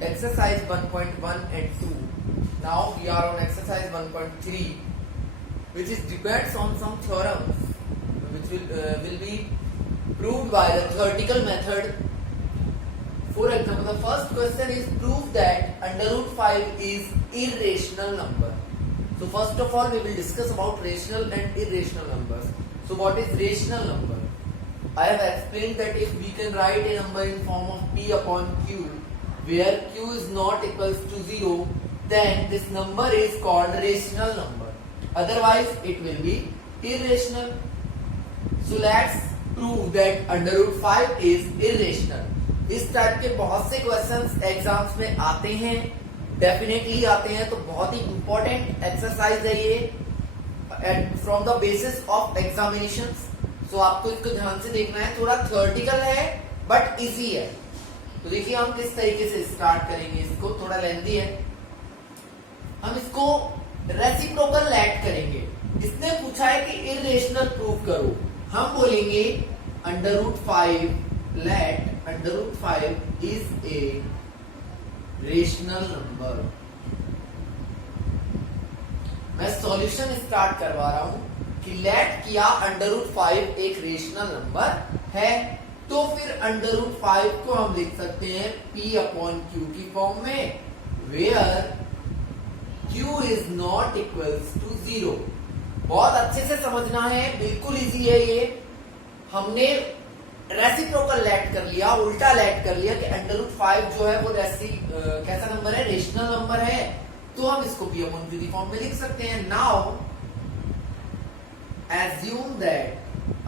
exercise 1.1 and 2. Now we are on exercise 1.3, which is depends on some theorems which will be proved by the theoretical method. For example, the first question is prove that under root 5 is irrational number. So first of all, we will discuss about rational and irrational numbers. So what is rational number? I have explained that if we can write a number in form of p upon q, where q is not equals to 0, then this number is called rational number. Otherwise, it will be irrational. So let's prove that under root 5 is irrational. इस type के बहुत से questions exams में आते हैं, definitely आते हैं, तो बहुत ही इंपॉर्टेंट एक्सरसाइज है ये from the basis of examinations. So आपको इसको ध्यान से देखना है. थोड़ा थ्योरेटिकल है बट इजी है. तो देखिए हम किस तरीके से स्टार्ट करेंगे. इसको थोड़ा लेंथी है. हम इसको रेसिप्रोकल लेट करेंगे. इसने पूछा है कि इररेशनल प्रूव करो. हम बोलेंगे under root 5 let under root 5 is a rational number. मैं सॉल्यूशन स्टार्ट करवा रहा हूं कि लेट किया अंडर रूट 5 एक रेशनल नंबर है, तो फिर अंडर रूट 5 को हम लिख सकते हैं p अपॉन क्यू की फॉर्म में, where q is not equals to 0. बहुत अच्छे से समझना है, बिल्कुल इजी है ये. हमने रेसिप्रोकल लेट कर लिया, उल्टा लेट कर लिया कि अंडर रूट 5 जो है वो कैसा नंबर है, रेशनल नंबर है, तो हम इसको p अपॉन क्यू की फॉर्म में लिख सकते हैं. नाउ एज्यूम दैट,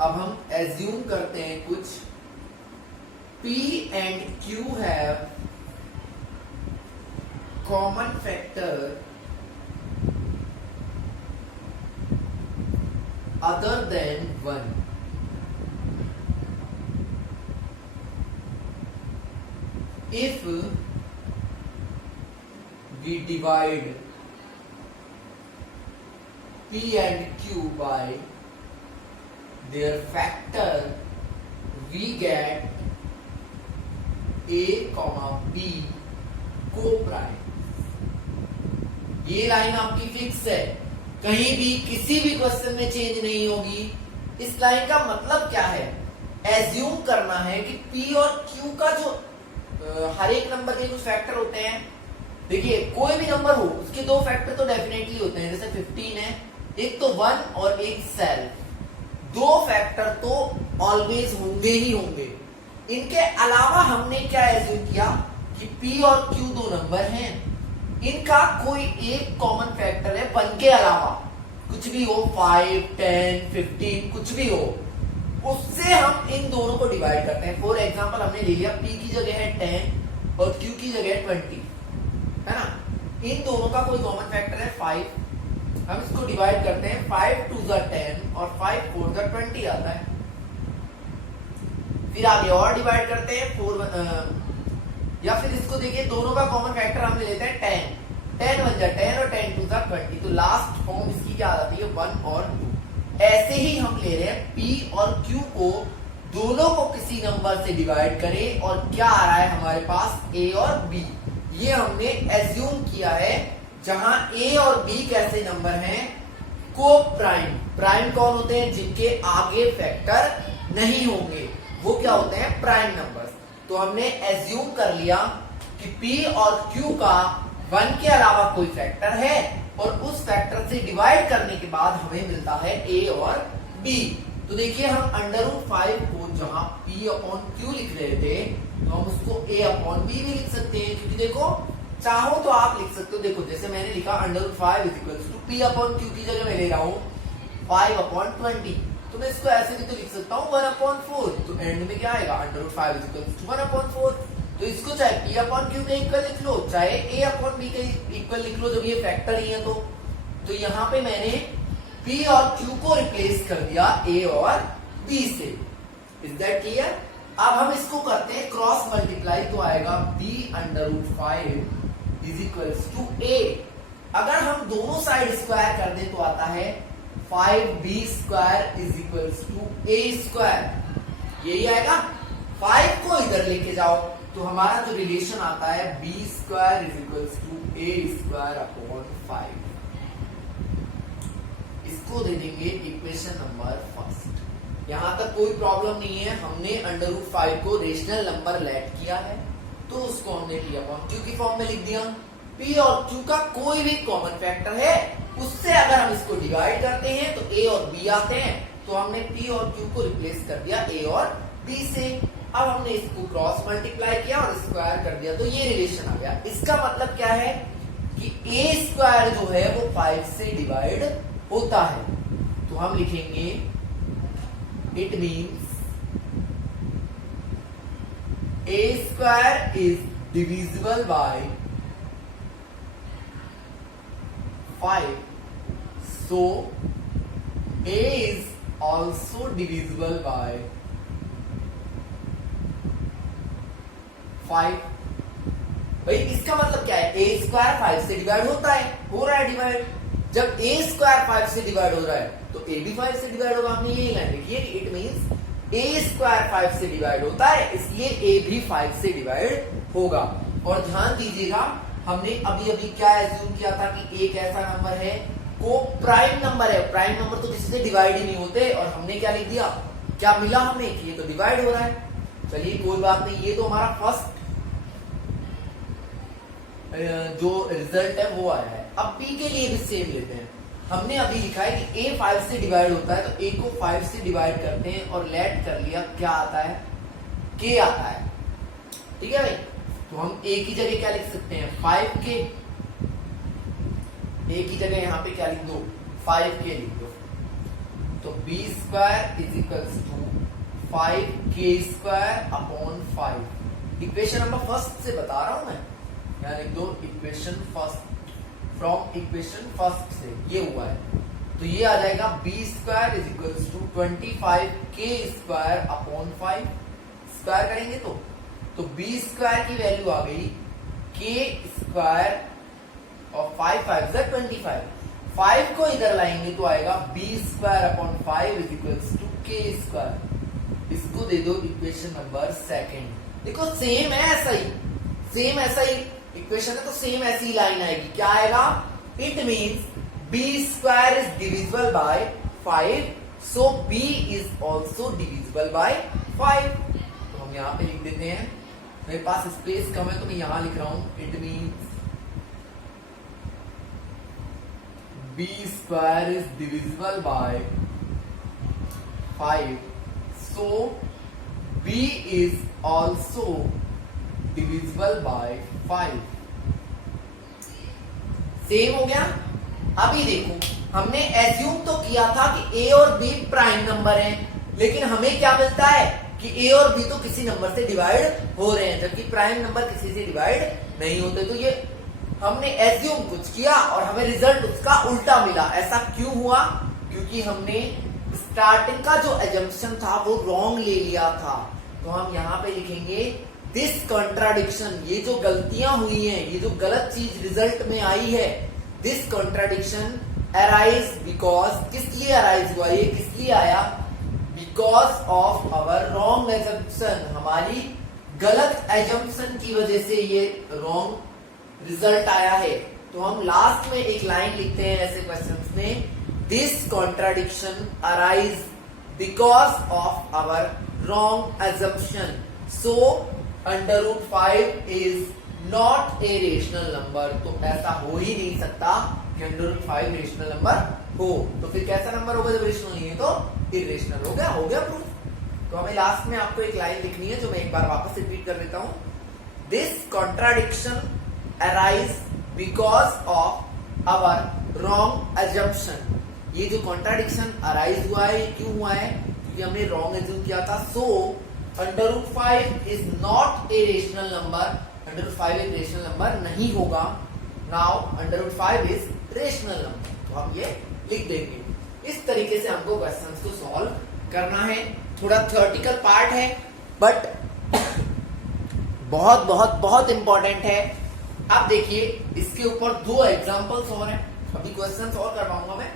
अब हम एज्यूम करते हैं कुछ, p and q have common factor other than 1. If we divide p and q by their factor, we get a, b co-prime. ये लाइन आपकी फिक्स है, कहीं भी किसी भी क्वेश्चन में चेंज नहीं होगी. इस लाइन का मतलब क्या है, एज्यूम करना है कि p और q का जो हर एक नंबर के कुछ फैक्टर होते हैं. देखिए कोई भी नंबर हो उसके दो फैक्टर तो डेफिनेटली होते हैं. जैसे 15 है, एक तो 1 और एक सेल्फ. दो फैक्टर तो ऑलवेज होंगे ही होंगे. इनके अलावा हमने क्या एज्यूम किया कि p और q दो नंबर हैं, इनका कोई एक कॉमन फैक्टर है 1 के अलावा. कुछ भी हो, 5, 10, 15 कुछ भी हो, उससे हम इन दोनों को डिवाइड करते हैं. फॉर एग्जांपल हमने ले लिया p की जगह है 10 और q की जगह है 20, है ना. इन दोनों का कोई कॉमन फैक्टर है 5. हम इसको डिवाइड करते हैं. 5 2 ज़ा 10 और 5 4 ज़ा 20 आता है. फिर आगे और डिवाइड करते हैं 4 या फिर इसको देखिए, दोनों का कॉमन फैक्टर हमने लेते हैं 10. 10 1 ज़ा 10 और 10 2 ज़ा 20. तो लास्ट फॉर्म इसकी क्या आती है, 1 और 2. ऐसे ही हम ले रहे हैं p और q को, दोनों को किसी नंबर से डिवाइड करें और क्या आ रहा है हमारे पास, a और b. ये हमने एज्यूम किया है. जहां a और b कैसे नंबर हैं, को प्राइम. प्राइम कौन होते हैं, जिनके आगे फैक्टर नहीं होंगे, वो क्या होते हैं, प्राइम नंबर्स. तो हमने एज्यूम कर लिया कि p और q का 1 के अलावा कोई फैक्टर है, और उस फैक्टर से डिवाइड करने के बाद हमें मिलता है a और b. तो देखिए हम अंडर रूट 5 को जहां p अपॉन q लिख रहे थे, तो हम उसको a अपॉन b भी लिख सकते हैं. क्योंकि देखो, चाहो तो आप लिख सकते हो. देखो जैसे मैंने लिखा under root 5 is equal to p upon q की जगह मैं ले रहा हूं 5 अपॉन 20, तो मैं इसको ऐसे भी तो लिख सकता हूं 1 अपॉन 4. तो एंड में क्या आएगा, under root 5 is equal to 1 upon 4. तो इसको चाहे p अपॉन q के इक्वल लिख लो, चाहे a अपॉन b के इक्वल लिख लो, जब ये फैक्टर ही है तो यहाँ पे मैंने p और q को रिप्लेस कर दिया a और b से. Is that clear. अब हम इसको करते हैं क्रॉस मल्टीप्लाई, तो आएगा b under root 5 is equals to a. अगर हम दोनों साइड स्क्वायर कर दे तो आता है 5b square is equals to a square. यही आएगा. 5 को इधर लेके जाओ, तो हमारा जो रिलेशन आता है B square is equals to A square upon 5, इसको दे देंगे इक्वेशन नंबर फर्स्ट। यहां तक कोई प्रॉब्लम नहीं है, हमने √5 को रेशनल नंबर लेट किया है तो उसको हमने पी अपॉन क्यू की फॉर्म में लिख दिया। पी और क्यू का कोई भी कॉमन फैक्टर है उससे अगर हम इसको डिवाइड करते हैं तो ए और बी आते हैं, तो हमने पी और क्यू को रिप्लेस कर दिया ए और बी से। अब हमने इसको क्रॉस मल्टीप्लाई किया और स्क्वायर कर दिया, तो ये रिलेशन आ गया। इसका मतलब क्या है कि ए स्क्वायर जो है वो 5 से डिवाइड होता है, तो हम लिखेंगे it means A square is divisible by 5, so a is also divisible by 5। भाई इसका मतलब क्या है, a स्क्वायर 5 से डिवाइड होता है, हो रहा है डिवाइड। जब a स्क्वायर 5 से डिवाइड हो रहा है तो a भी 5 से डिवाइड होगा। हमने यही लाइन लिखी है, इट मींस a स्क्वायर 5 से डिवाइड होता है, इसलिए a भी 5 से डिवाइड होगा। और ध्यान दीजिएगा, हमने अभी अभी क्या एज्यूम किया था कि एक ऐसा नंबर है वो प्राइम नंबर है, प्राइम नंबर तो किसी से डिवाइड ही नहीं होते, और हमने क्या लिख दिया, क्या मिला हमें कि ये तो डिवाइड हो रहा है। चलिए कोई बात नहीं, ये तो हमारा फर्स्ट जो रिजल्ट है वो आया है। अब p के लिए भी सेम लेते हैं। हमने अभी लिखा है कि a 5 से डिवाइड होता है, तो a को 5 से डिवाइड करते हैं और लेट कर लिया, क्या आता है, k आता है। ठीक है भाई, तो हम a की जगह क्या लिख सकते हैं, 5k। a की जगह यहां पे क्या लिख दो, 5k लिख दो। तो b square is equals to 5k square upon 5। Equation number first से बता रहा हूं मैं, यहाँ लिख दो equation first, from equation first से ये हुआ है। तो ये आ जाएगा b square is equals to 25k square upon 5। Square करेंगे तो b स्क्वायर की वैल्यू आ गई k स्क्वायर और 5 5 25। 5 को इधर लाएंगे तो आएगा b square upon 5 is equals to k square. इसको दे दो इक्वेशन नंबर सेकंड। देखो सेम है, ऐसा ही सेम ऐसा ही इक्वेशन है, तो सेम ऐसी ही लाइन आएगी। क्या आएगा, it means b square is divisible by 5, so b is also divisible by 5। तो हम यहां पे लिख देते हैं, मेरे पास स्पेस कम है तो मैं यहां लिख रहा हूं, it means b square is divisible by 5, so b is also divisible by 5। Same हो गया। अभी देखो, हमने एज्यूम तो किया था कि a और b प्राइम नंबर हैं, लेकिन हमें क्या मिलता है कि a और b तो किसी नंबर से डिवाइड हो रहे हैं, जबकि प्राइम नंबर किसी से डिवाइड नहीं होते। तो ये हमने एज्यूम कुछ किया और हमें रिजल्ट उसका उल्टा मिला। ऐसा क्यों हुआ, क्योंकि हमने स्टार्टिंग का जो एजम्पशन था वो रॉन्ग ले लिया था। तो हम यहां पे लिखेंगे दिस कॉन्ट्राडिक्शन, ये जो गलतियां हुई हैं, ये जो गलत चीज रिजल्ट में आई है, दिस कॉन्ट्राडिक्शन अराइज बिकॉज, किस लिए अराइज हुआ, ये किस लिए आया, because of our wrong assumption, हमारी गलत एजम्पशन की वजह से ये रॉन्ग रिजल्ट आया है। तो हम लास्ट में एक लाइन लिखते हैं ऐसे क्वेश्चंस में, this contradiction arise because of our wrong assumption, so √5 is not a rational number. तो ऐसा हो ही नहीं सकता कि √5 रेशनल नंबर हो। तो फिर कैसा नंबर होगा जब रेशनल नहीं है, तो इरेशनल हो गया प्रूफ। तो हमें लास्ट में आपको एक लाइन लिखनी है जो मैं एक बार वापस रिपीट कर देता हूं, this contradiction arise because of our wrong assumption. ये जो कॉन्ट्राडिक्शन अराइज हुआ है, क्यों हुआ है, क्योंकि हमने रॉन्ग एज्यूम किया था। सो √5 is not a rational number, √5 एक रेशनल नंबर नहीं होगा। नाउ √5 इज रेशनल नंबर, तो हम ये लिख देंगे। इस तरीके से हमको क्वेश्चंस को सॉल्व करना है। थोड़ा थ्योरेटिकल पार्ट है बट बहुत बहुत बहुत इंपॉर्टेंट है। आप देखिए इसके ऊपर 2 एग्जांपल्स और हैं, अभी क्वेश्चंस और करवाऊंगा मैं।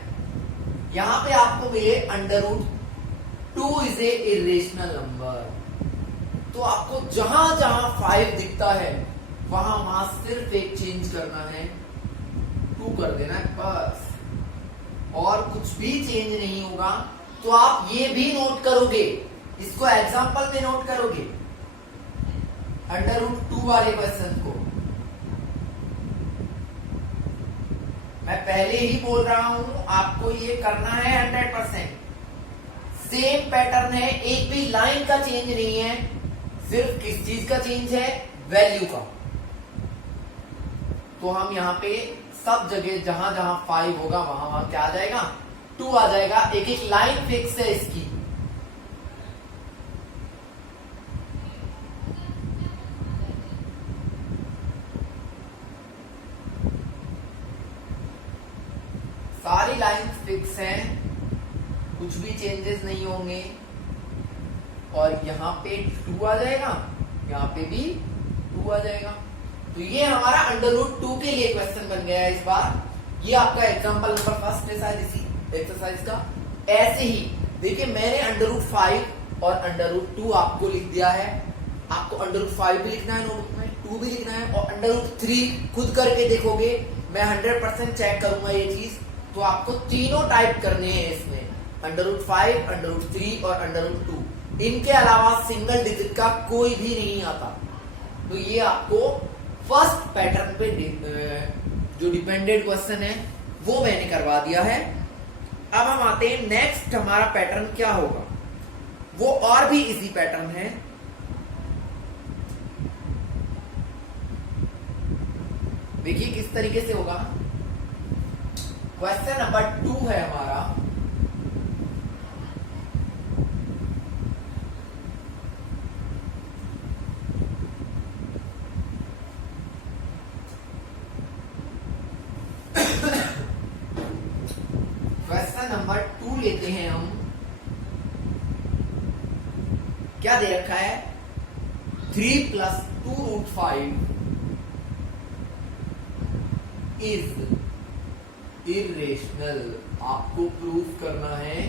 यहां पे आपको मिले √2 इज ए इरेशनल नंबर, तो आपको जहां जहां 5 दिखता है वहां सिर्फ एक चेंज करना है, 2 कर देना है बस, और कुछ भी चेंज नहीं होगा। तो आप ये भी नोट करोगे, इसको एग्जांपल में नोट करोगे √2 वाले क्वेश्चन को। मैं पहले ही बोल रहा हूं आपको ये करना है 100%। सेम पैटर्न है, एक भी लाइन का चेंज नहीं है, सिर्फ किस चीज का चेंज है, वैल्यू का। तो हम यहां पे सब जगह जहां जहां 5 होगा वहां वहां क्या आ जाएगा, 2 आ जाएगा। एक एक लाइन फिक्स है इसकी। सारी लाइंस फिक्स हैं, कुछ भी चेंजेस नहीं होंगे। और यहां पे 2 आ जाएगा, यहां पे भी 2 आ जाएगा। तो ये हमारा √2 के लिए क्वेश्चन बन गया है इस बार। ये आपका एग्जांपल नंबर फर्स्ट है शायद इसी एक्सरसाइज का। ऐसे ही देखिए मैंने √5 और √2 आपको लिख दिया है। आपको √5 भी लिखना है नोटबुक में, 2 भी लिखना है, और √3 खुद करके देखोगे। मैं 100% चेक करूंगा ये चीज। तो आपको तीनों टाइप करने हैं इसमें, √5, √3 और √2। इनके अलावा सिंगल डिजिट का कोई भी नहीं आता। तो ये आपको फर्स्ट पैटर्न पे जो डिपेंडेंट क्वेश्चन है वो मैंने करवा दिया है। अब हम आते हैं नेक्स्ट, हमारा पैटर्न क्या होगा, वो और भी इजी पैटर्न है। देखिए किस तरीके से होगा। क्वेश्चन नंबर 2 है हमारा। क्वेश्चन नंबर 2 लेते हैं हम। क्या दे रखा है, 3 + 2√5 इज इर्रेशनल। आपको प्रूफ करना है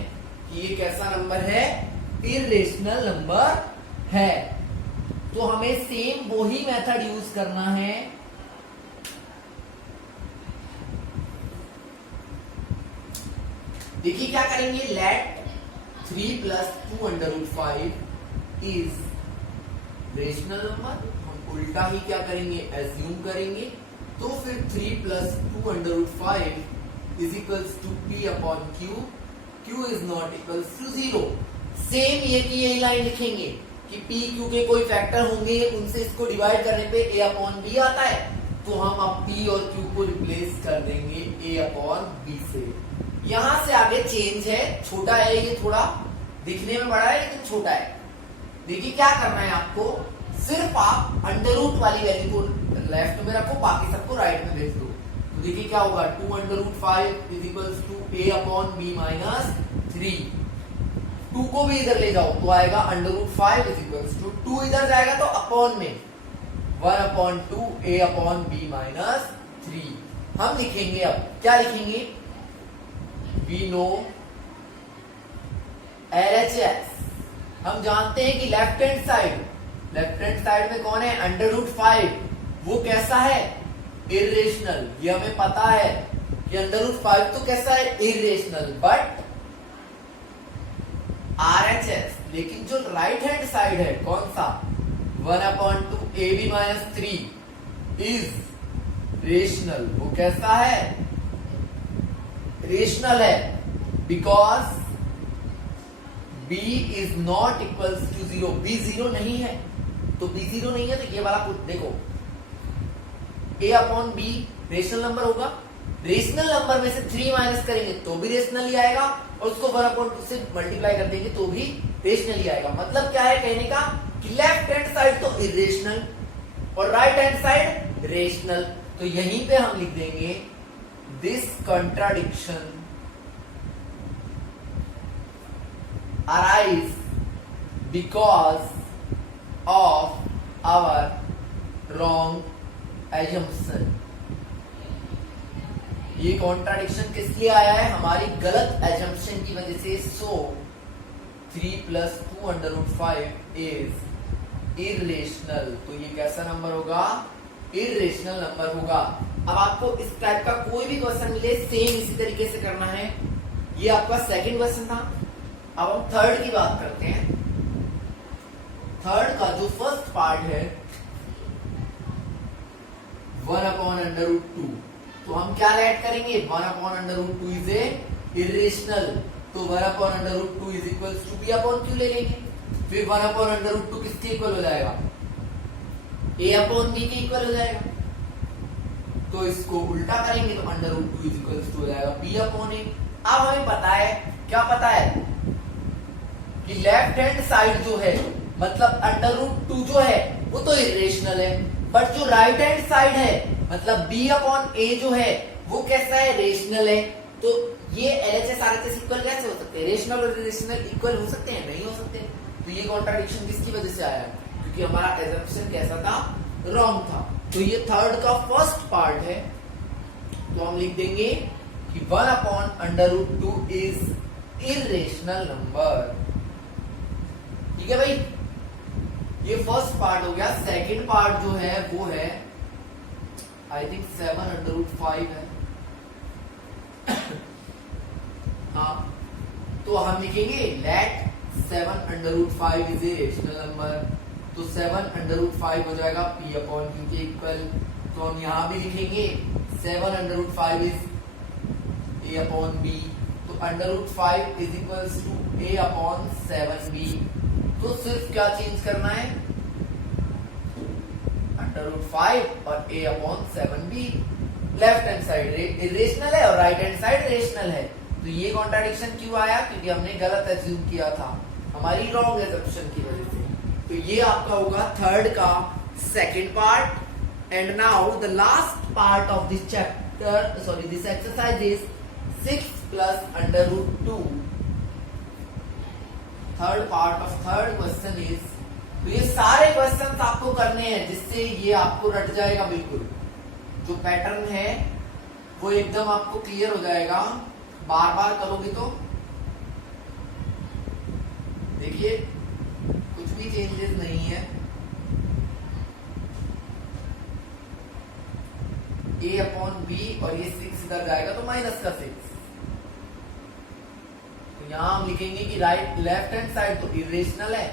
कि ये कैसा नंबर है, इर्रेशनल नंबर है। तो हमें सेम वही मेथड यूज करना है। देखिए क्या करेंगे, लेट 3 + 2√5 इज रेशनल नंबर। हम उल्टा ही क्या करेंगे, एज्यूम करेंगे। तो फिर 3 + 2√5 is equals to P/Q, Q is not equals to 0। Same ये की यही लाइन लिखेंगे कि P Q के कोई फैक्टर होंगे, उनसे इसको डिवाइड करने पे A/B आता है। तो हम अब P और Q को रिप्लेस कर देंगे A/B से। यहां से आगे चेंज है, छोटा है ये, थोड़ा दिखने में बड़ा है लेकिन छोटा है। देखिए क्या करना है आपको, सिर्फ आप √ वाली वैल्यू को लेफ्ट में रखो, बाकी सबको राइट में भेज दो। तो देखिए क्या होगा, 2√5 इज इक्वल्स टू A/B - 3। 2 को भी इधर ले जाओ तो आएगा √5 इज इक्वल्स टू 2 इधर जाएगा तो अपॉन में 1/2 A/B - 3। हम लिखेंगे, अब क्या लिखेंगे, we know LHS। हम जानते हैं कि लेफ्ट हैंड साइड में कौन है, √5। वो कैसा है, इर्रेशनल। ये हमें पता है कि √5 तो कैसा है, इर्रेशनल। बट RHS, लेकिन जो राइट हैंड साइड है कौन सा, 1/2 AB - 3 इज रेशनल। वो कैसा है, रेशनल है, because B is not equals to 0। B 0 नहीं है, तो B 0 नहीं है तो ये वाला कुछ देखो, A/B रेशनल नंबर होगा। रेशनल नंबर में से 3 माइनस करेंगे तो भी रेशनल ही आएगा, और उसको 1/2 से मल्टीप्लाई कर देंगे तो भी रेशनल ही आएगा। मतलब क्या है कहने का, कि लेफ्ट हैंड साइड तो इरेशनल और राइट हैंड साइड रेशनल। तो यहीं पे हम लिख देंगे this contradiction arise because of our wrong assumption। ये कॉन्ट्राडिक्शन किस लिए आया है, हमारी गलत एजम्पशन की वजह से। सो 3 + 2√5 इज इरेशनल। तो ये कैसा नंबर होगा? इरेशनल नंबर होगा। अब आपको इस टाइप का कोई भी क्वेश्चन मिले सेम इसी तरीके से करना है। ये आपका सेकंड क्वेश्चन था। अब हम थर्ड की बात करते हैं। थर्ड का जो फर्स्ट पार्ट है 1/√2, तो हम क्या ऐड करेंगे? 1/√2 इज ए इरेशनल, तो 1/√2 इज इक्वल्स टू b/q ले लेंगे। फिर 1/√2 किसके इक्वल हो जाएगा? a/b के इक्वल हो जाएगा। तो इसको उल्टा करेंगे तो √2 इज इक्वल्स टू हो जाएगा b/a। अब हमें पता है, क्या पता है कि लेफ्ट हैंड साइड जो है मतलब √2 जो है वो तो इरेशनल है, बट जो राइट हैंड साइड है मतलब b/a जो है वो कैसा है? रेशनल है। तो ये LHS RHS इक्वल कैसे हो सकते हैं? रेशनल और इरेशनल इक्वल हो सकते हैं? नहीं हो सकते। तो ये कॉन्ट्राडिक्शन किसकी वजह से आया? क्योंकि हमारा एजम्पशन कैसा था? रॉन्ग था। तो ये थर्ड का फर्स्ट पार्ट है, तो हम लिख देंगे कि 1/√2 इज इरेशनल नंबर। ठीक है भाई, ये फर्स्ट पार्ट हो गया। सेकंड पार्ट जो है वो है आई थिंक 7/5 है। हाँ, तो हम लिखेंगे let 7/5 is a rational number. तो 7/5 हो जाएगा p/q के इक्वल। तो हम यहां भी लिखेंगे 7/5 इज a/b। तो √5 इज इक्वल्स टू a/7b। तो सिर्फ क्या चेंज करना है? √5 और a/7b। Left hand side irrational है और राइट हैंड साइड रेशनल है। तो ये कॉन्ट्राडिक्शन क्यों आया? क्योंकि हमने गलत एज्यूम किया था, हमारी रॉन्ग एजम्पशन की वजह से। तो ये आपका होगा थर्ड का second part. And now the last part of this chapter, sorry this exercise is 6 + √2। Third part of third question is, तो ये सारे क्वेश्चंस आपको करने हैं जिससे ये आपको रट जाएगा बिल्कुल। जो पैटर्न है वो एकदम आपको क्लियर हो जाएगा बार बार करोगे तो। देखिए कुछ भी चेंजेस नहीं है। a/b और ये 6 इधर जाएगा तो -6। तो यहां हम लिखेंगे कि राइट लेफ्ट हैंड साइड तो इरेशनल है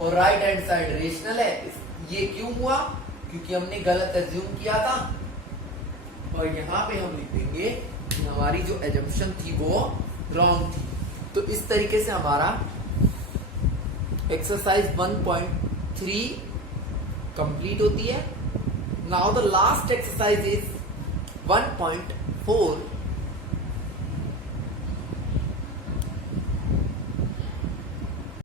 और राइट हैंड साइड रेशनल है। ये क्यों हुआ? क्योंकि हमने गलत एज्यूम किया था। और यहां पे हम लिख देंगे कि हमारी जो एजम्पशन थी वो रॉन्ग थी। तो इस तरीके से हमारा एक्सरसाइज 1.3 कंप्लीट होती है। Now the last exercise is 1.4